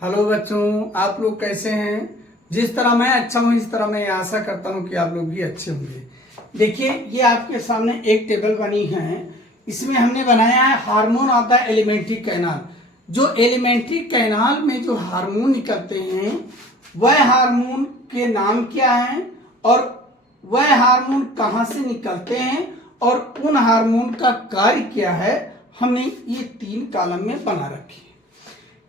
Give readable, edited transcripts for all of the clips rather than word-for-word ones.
Hello बच्चों, आप लोग कैसे हैं। जिस तरह मैं अच्छा हूं इस तरह मैं आशा करता हूं कि आप लोग भी अच्छे होंगे। देखिए, ये आपके सामने एक टेबल बनी है। इसमें हमने बनाया है hormone of the alimentary canal. जो एलिमेंट्री कैनाल में जो हार्मोन निकलते हैं वह हार्मोन के नाम क्या हैं और वह हार्मोन कहाँ से निकलते हैं और उन हार्मोन का कार्य क्या है, हमने ये 3 कॉलम में बना रखे हैं।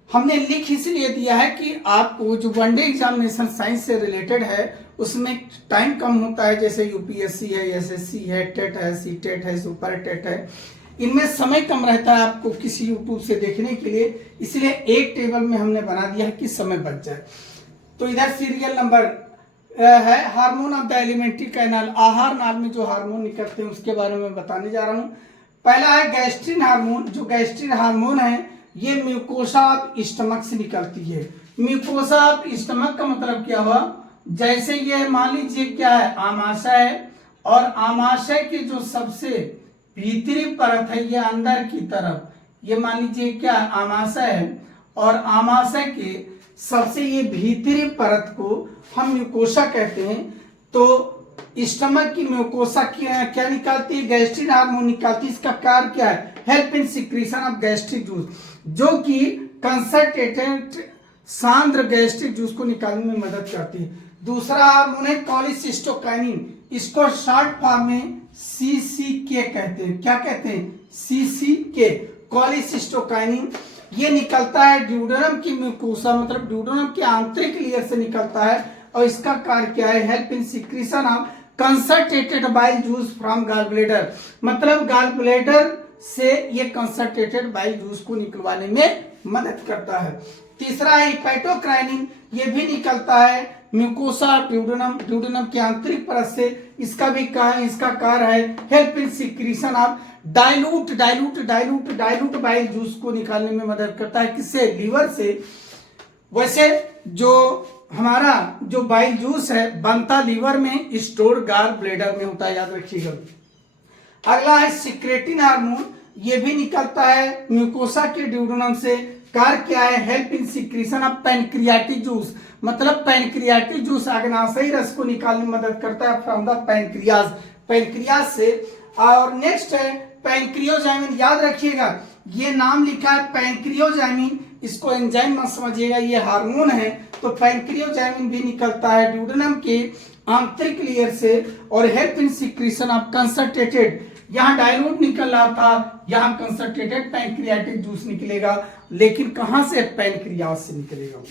हमने लिख इसलिए दिया है कि आपको जो वनडे एग्जामिनेशन साइंस से रिलेटेड है उसमें टाइम कम होता है, जैसे यूपीएससी है, एसएससी है, टेट है, सी टेट है, सुपर टेट है, इनमें समय कम रहता है आपको किसी यूट्यूब से देखने के लिए। इसलिए एक टेबल में हमने बना दिया है कि समय बच जाए। तो इधर सीरियल नंबर है hormone of the alimentary canal. आहार नाल में जो हार्मोन निकलते हैं उसके बारे में बताने जा रहा हूं। पहला है गैस्ट्रिन हार्मोन। जो गैस्ट्रिन हार्मोन है ये म्यूकोसा ऑफ स्टमक से निकलती है। म्यूकोसा ऑफ स्टमक का मतलब क्या हुआ, जैसे ये मान लीजिए क्या है, आमाशय है और आमाशय के जो सबसे भीतरी परत है ये अंदर की तरफ, ये मान लीजिए क्या आमाशय है और आमाशय के सबसे ये भीतरी परत को हम म्यूकोसा कहते हैं। तो स्टमक की म्यूकोसा क्या निकालती है, गैस्ट्रिन हार्मोन निकालती है। इसका कार्य क्या है, help in secretion of gastric juice, जो कि कंसंट्रेटेड सांद्र गैस्ट्रिक जूस को निकालने में मदद करती है। दूसरा हार्मोन है कॉलिसिस्टोकाइनिन। इसको शॉर्ट फॉर्म में सीसीके कहते हैं। क्या कहते हैं, सीसीके, कॉलिसिस्टोकाइनिन। ये निकलता है ड्यूडेनम की म्यूकोसा, मतलब ड्यूडेनम के आंतरिक लेयर से निकलता है और इसका कार्य क्या है, help in secretion of concentrated bile juice from gall bladder, मतलब गॉल ब्लैडर से ये कंसंट्रेटेड बाइल जूस को निकलवाने में मदद करता है। तीसरा है हिपैटोक्राइनिन। ये भी निकलता है म्यूकोसा ड्यूडेनम, ड्यूडेनम की आंतरिक परत से। इसका कार्य है help in secretion of dilute bile juice को निकालने में मदद करता है। किससे, लीवर से। वैसे जो हमारा जो बाइल जूस है बनता लीवर में, स्टोर गॉल ब्लैडर में होता है, याद रखिएगा। अगला है सिक्रेटिन हार्मोन। ये भी निकलता है म्यूकोसा के ड्यूडेनम से। कार्य क्या है, help in secretion of pancreatic juice, मतलब पैनक्रियाटिक जूस अग्नाशयी रस को निकालने में मदद करता है फ्रॉम द पैनक्रियाज से। और नेक्स्ट है पैनक्रियोजाइमिन। याद रखिएगा ये नाम लिखा है पैनक्रियोजाइमिन, इसको एंजाइम मत समझिएगा, ये हार्मोन है। तो पैनक्रियोजाइमिन भी निकलता है ड्यूडेनम के आंतरिक लेयर से और help in secretion of concentrated, यहाँ डाइल्यूट निकल रहा था, यहाँ कंसंट्रेटेड पैनक्रियाटिक जूस निकलेगा, लेकिन कहां से, पैनक्रियाज से निकलेगा।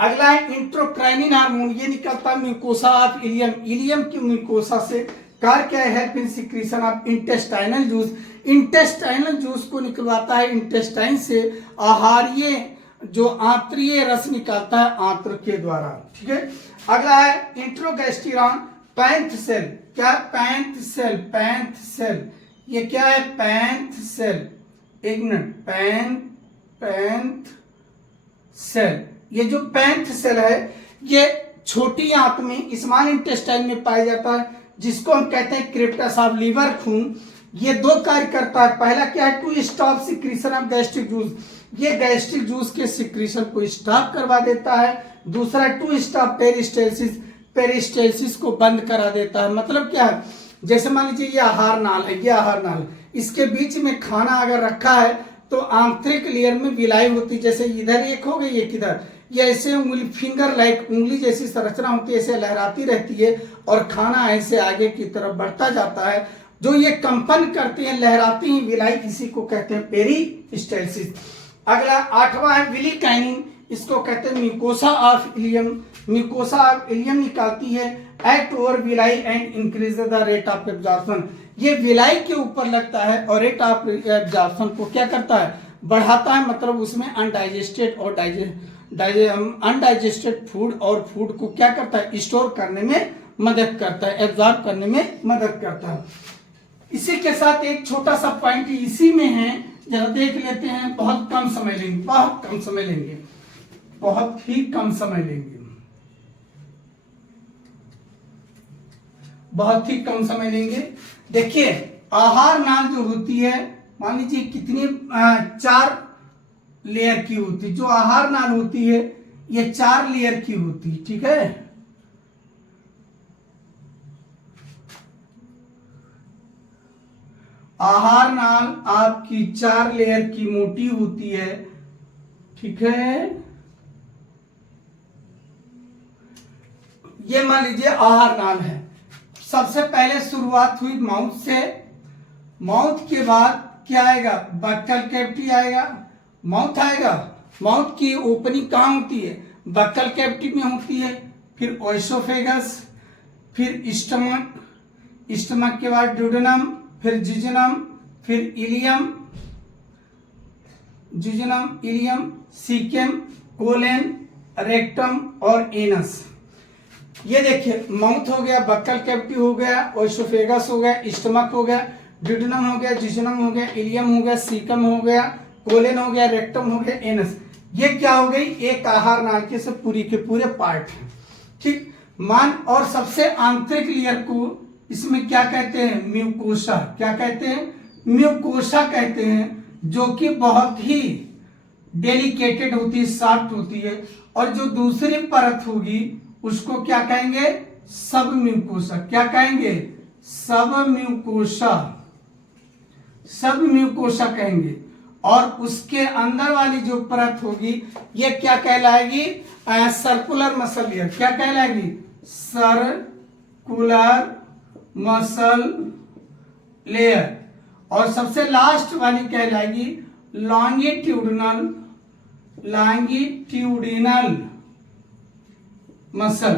अगला है इंट्रोक्राइनिन हार्मोन। ये निकलता है म्यूकोसा ऑफ इलियम, इलियम की म्यूकोसा से। कार्य क्या है, help in secretion of intestinal juice, intestinal juice को निकलवाता है इंटेस्टाइन से। आहार्य जो आंत्रीय रस निकालता है आंत्र के द्वारा, ठीक है। अगला है इंट्रोगैस्ट्रियन पैंथ सेल। क्या, पैंथ सेल, ये क्या है, पैंथ सेल, एक मिनट, पैंथ सेल। ये जो पैंथ सेल है ये छोटी आंत में स्मॉल इंटेस्टाइन में पाया जाता है, जिसको हम कहते हैं क्रिप्टस ऑफ लीवर, खून। ये 2 कार्य करता है। पहला क्या है, to stop secretion of gastric juice, ये गैस्ट्रिक जूस के सिक्रीशन को स्टॉप करवा देता है। दूसरा टू स्टॉप पेरिस्टेल्सिस को बंद करा देता है। मतलब क्या है, जैसे मान लीजिए ये आहार नाल है, ये आहार नाल, इसके बीच में खाना अगर रखा है तो आंतरिक लेयर में विलाई होती है, जैसे इधर एक हो गई एक इधर, ये ऐसे उंगली फिंगर लाइक उंगली जैसी संरचना होती है, ऐसे लहराती रहती है और खाना ऐसे आगे की तरफ बढ़ता जाता है। जो ये कंपन करती है, लहराती है विलाई, इसी को कहते हैं पेरिस्टेल्सिस। अगला 8वां है विलिकाइनिन। इसको कहते हैं mucosa of ileum, mucosa of ileum निकालती है। Act over villi and increase the rate of absorption, ये विलाई के ऊपर लगता है और रेट ऑफ एब्जॉर्प्शन को क्या करता है, बढ़ाता है। मतलब उसमें अनडाइजेस्टेड और अनडाइजेस्टेड फूड और फूड को क्या करता है, स्टोर करने में मदद करता है, एब्जॉर्ब करने में मदद करता है। इसी के साथ एक छोटा सा पॉइंट इसी में है, जरा देख लेते हैं। बहुत कम समय लेंगे, बहुत कम समय लेंगे, बहुत ही कम समय लेंगे, बहुत ही कम समय लेंगे। देखिए आहार नाल जो होती है, मान लीजिए कितनी 4 लेयर की होती, जो आहार नाल होती है ये 4 लेयर की होती, ठीक है। आहार नाल आपकी 4 लेयर की मोटी होती है, ठीक है। ये मान लीजिए आहार नाल है। सबसे पहले शुरुआत हुई माउथ से, माउथ के बाद क्या आएगा, बक्कल कैविटी आएगा, माउथ आएगा। माउथ की ओपनिंग कहाँ होती है, बक्कल कैविटी में होती है। फिर ओएसोफेगस, फिर स्टमक, स्टमक के बाद ड्यूडेनम, फिर जिजनम, फिर इलियम, जिजनम, इलियम, सीकेम, कोलेन, रेक्टम और एनस। ये देखिए माउथ हो गया, बक्कल कैविटी हो गया, ओएसोफेगस हो गया, स्टमक हो गया, ड्यूडेनम हो गया, जिजनम हो गया, इलियम हो गया, सीकम हो गया, कोलेन हो गया, रेक्टम हो गया, एनस। ये क्या हो गई, एक आहार नाल के सब पूरी के पूरे पार्ट हैं, ठीक। मान और सबसे आंतरिक लेयर को इसमें क्या कहते हैं, म्यूकोसा। क्या कहते हैं, म्यूकोसा कहते हैं, जो कि बहुत ही डेलिकेटेड होती है, सॉफ्ट होती है। और जो दूसरी परत होगी उसको क्या कहेंगे, सब म्यूकोसा। क्या कहेंगे, सब म्यूकोसा, सब म्यूकोसा कहेंगे। और उसके अंदर वाली जो परत होगी ये क्या कहलाएगी, सर्कुलर मसल लेयर। क्या कहलाएगी, सर्कुलर मसल लेयर। और सबसे लास्ट वाली कहलाएगी लॉन्गिट्यूडिनल, लॉन्गिट्यूडिनल मसल।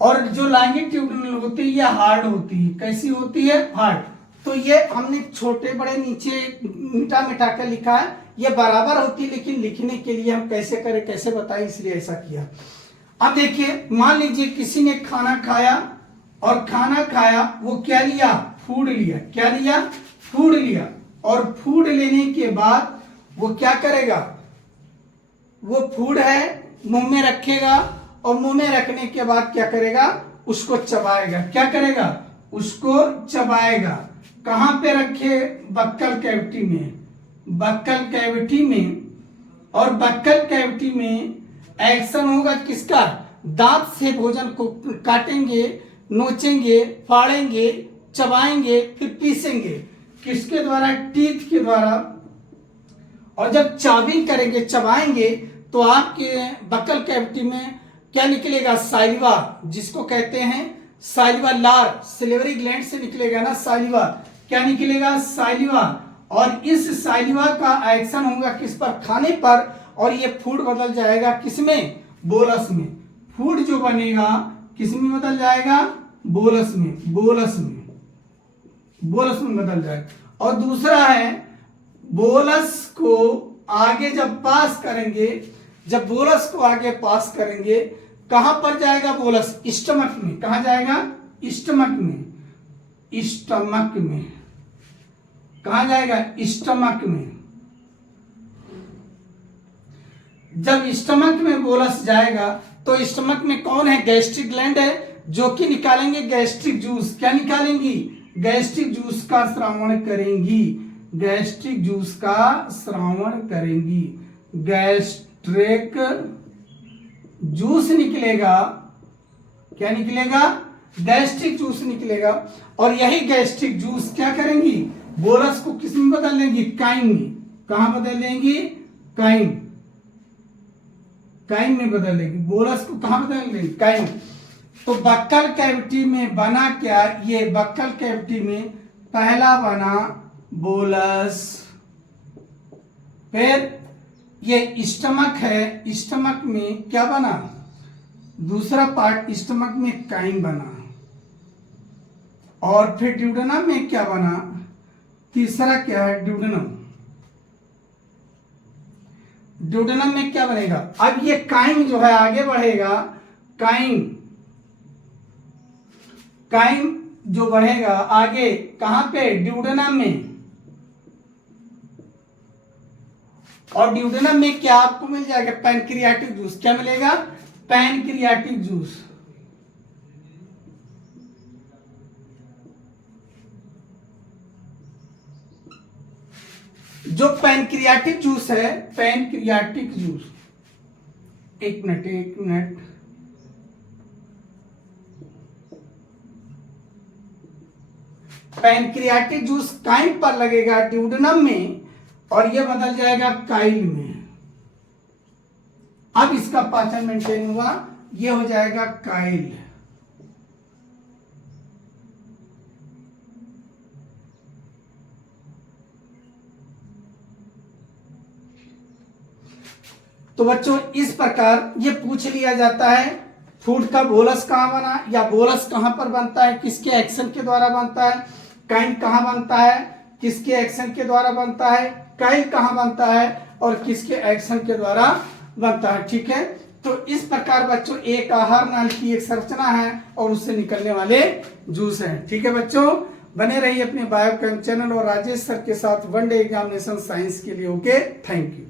और जो लॉन्गिट्यूडिनल होती है ये हार्ड होती है। कैसी होती है, हार्ड। तो ये हमने छोटे बड़े नीचे मिटा मिटा कर लिखा है, ये बराबर होती है, लेकिन लिखने के लिए हम कैसे करें, कैसे बताएं, इसलिए ऐसा किया। अब देखिए मान लीजिए किसी ने खाना खाया, और खाना खाया वो क्या लिया, फूड लिया। क्या लिया, फूड लिया। और फूड लेने के बाद वो क्या करेगा, वो फूड है मुंह में रखेगा, और मुंह में रखने के बाद क्या करेगा, उसको चबाएगा। क्या करेगा, उसको चबाएगा। कहां पे रखे, बक्कल कैविटी में, बक्कल कैविटी में। और बक्कल कैविटी में एक्शन होगा किसका, दांत से भोजन को काटेंगे, नोचेंगे, फाड़ेंगे, चबाएंगे, फिर पीसेंगे। किसके द्वारा, टीथ के द्वारा। और जब चाबिंग करेंगे, चबाएंगे, तो आपके बक्कल कैविटी में क्या निकलेगा, साइलिवा, जिसको कहते हैं साइलिवा, लार, सिलिवरी ग्लैंड से निकलेगा ना साइलिवा। क्या निकलेगा, साइलिवा। और इस साइलिवा का एक्शन होगा किस पर, खाने पर। और ये फूड बदल जाएगा किसमें, बोलस में। फूड जो बनेगा किस में बदल जाएगा, बोलस में, बोलस में, बोलस में बदल जाएगा। और दूसरा है, बोलस को आगे जब पास करेंगे, जब बोलस को आगे पास करेंगे, कहां पर जाएगा बोलस, स्टमक में। कहां जाएगा, स्टमक में, स्टमक में। कहां जाएगा, स्टमक में। जब स्टमक में बोलस जाएगा तो स्टमक में कौन है, गैस्ट्रिक ग्लैंड है, जो कि निकालेंगे गैस्ट्रिक जूस। क्या निकालेंगी, गैस्ट्रिक जूस का श्रावण करेंगी, गैस्ट्रिक जूस का श्रावण करेंगी। गैस्ट्रिक जूस निकलेगा। क्या निकलेगा, गैस्ट्रिक जूस निकलेगा। और यही गैस्ट्रिक जूस क्या करेंगी, बोलस को किस में बदल लेंगी, काइम में। कहां बदल लेंगी, काइम, काइम में बदल लेंगी। बोलस को कहां बदल लेंगी, काइम। तो बक्कल कैविटी में बना क्या, ये बक्कल कैविटी में पहला बना बोलस, फिर ये स्टमक है, स्टमक में क्या बना, दूसरा पार्ट स्टमक में काइम बना। और फिर ड्यूडेनम में क्या बना, तीसरा क्या है, ड्यूडेनम। ड्यूडेनम में क्या बनेगा, अब ये काइम जो है आगे बढ़ेगा, काइम, काइम जो बढ़ेगा आगे कहां पे, ड्यूडेनम में। और ड्यूडेनम में क्या आपको मिल जाएगा, पैनक्रियाटिक जूस। क्या मिलेगा, पैनक्रियाटिक जूस। जो पैनक्रियाटिक जूस है, पैनक्रियाटिक जूस, एक मिनट, पैनक्रियाटिक जूस काइम पर लगेगा ड्यूडेनम में और यह बदल जाएगा काइल में। अब इसका पाचन मेंटेन हुआ, यह हो जाएगा काइल। तो बच्चों इस प्रकार ये पूछ लिया जाता है फूड का बोलस कहाँ बना या बोलस कहाँ पर बनता है, किसके एक्शन के द्वारा बनता है, काइंड कहाँ बनता है, किसके एक्शन के द्वारा बनता है, काइल कहाँ बनता है और किसके एक्शन के द्वारा बनता है। ठीक है, तो इस प्रकार बच्चों एक आहार नाल की एक संरचना है और उससे निकलने वाले जूस हैं। ठीक है बच्चों, बने रहिए अपने बायोकेम चैनल और राजेश सर के साथ वन डे एग्जामिनेशन साइंस के लिए। Okay, thank you.